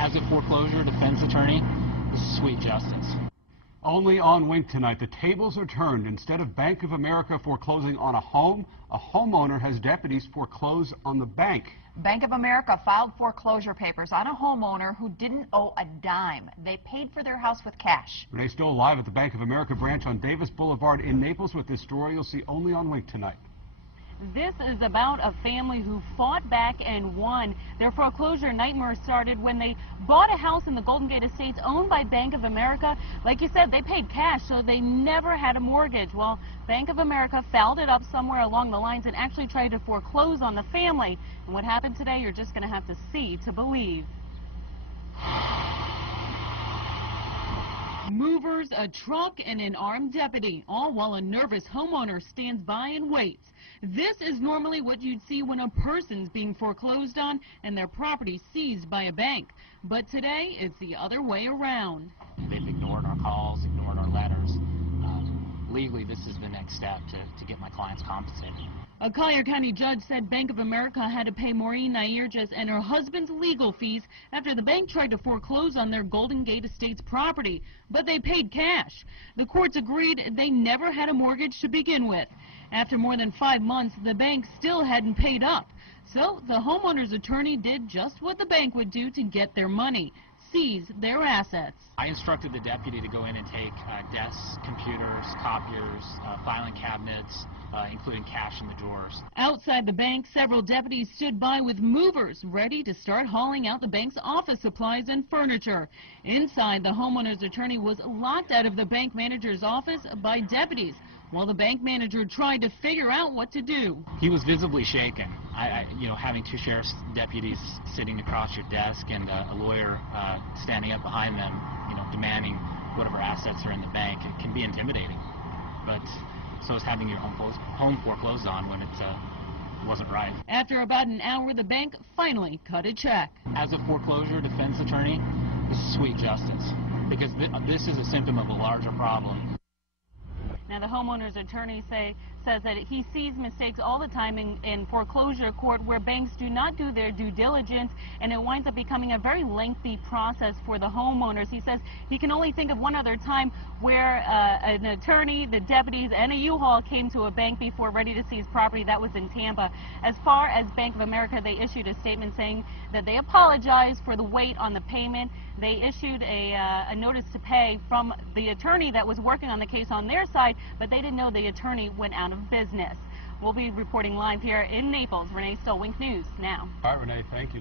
As a foreclosure defense attorney, this is sweet justice. Only on Wink tonight, the tables are turned. Instead of Bank of America foreclosing on a home, a homeowner has deputies foreclose on the bank. Bank of America filed foreclosure papers on a homeowner who didn't owe a dime. They paid for their house with cash. Renee Stoll live at the Bank of America branch on Davis Boulevard in Naples with this story you'll see only on Wink tonight. This is about a family who fought back and won. Their foreclosure nightmare started when they bought a house in the Golden Gate Estates owned by Bank of America. Like you said, they paid cash, so they never had a mortgage. Well, Bank of America fouled it up somewhere along the lines and actually tried to foreclose on the family. And what happened today, you're just going to have to see to believe. Movers, a truck, and an armed deputy, all while a nervous homeowner stands by and waits. This is normally what you'd see when a person's being foreclosed on and their property seized by a bank. But today, it's the other way around. They've ignored our calls, ignored our letters. Legally, this is the next step to get my clients compensated. A Collier County judge said Bank of America had to pay Maureen Nairges and her husband's legal fees after the bank tried to foreclose on their Golden Gate Estates property, but they paid cash. The courts agreed they never had a mortgage to begin with. After more than 5 months, the bank still hadn't paid up. So the homeowner's attorney did just what the bank would do to get their money: seize their assets. I instructed the deputy to go in and take desks, computers, copiers, filing cabinets, including cash in the drawers. Outside the bank, several deputies stood by with movers ready to start hauling out the bank's office supplies and furniture. Inside, the homeowner's attorney was locked out of the bank manager's office by deputies, while the bank manager tried to figure out what to do. He was visibly shaken. Having two sheriff's deputies sitting across your desk and a lawyer standing up behind them, demanding whatever assets are in the bank, it can be intimidating. But so is having your home foreclosed on when it wasn't right. After about an hour, the bank finally cut a check. As a foreclosure defense attorney, this is sweet justice, because this is a symptom of a larger problem. Now, the homeowner's attorney says that he sees mistakes all the time in foreclosure court where banks do not do their due diligence, and it winds up becoming a very lengthy process for the homeowners. He says he can only think of one other time where an attorney, the deputies, and a U-Haul came to a bank before ready to seize property. That was in Tampa. As far as Bank of America, they issued a statement saying that they apologized for the wait on the payment. They issued a notice to pay from the attorney that was working on the case on their side, but they didn't know the attorney went out of business. We'll be reporting live here in Naples. Renee Stoll, Wink News now. All right, Renee, thank you.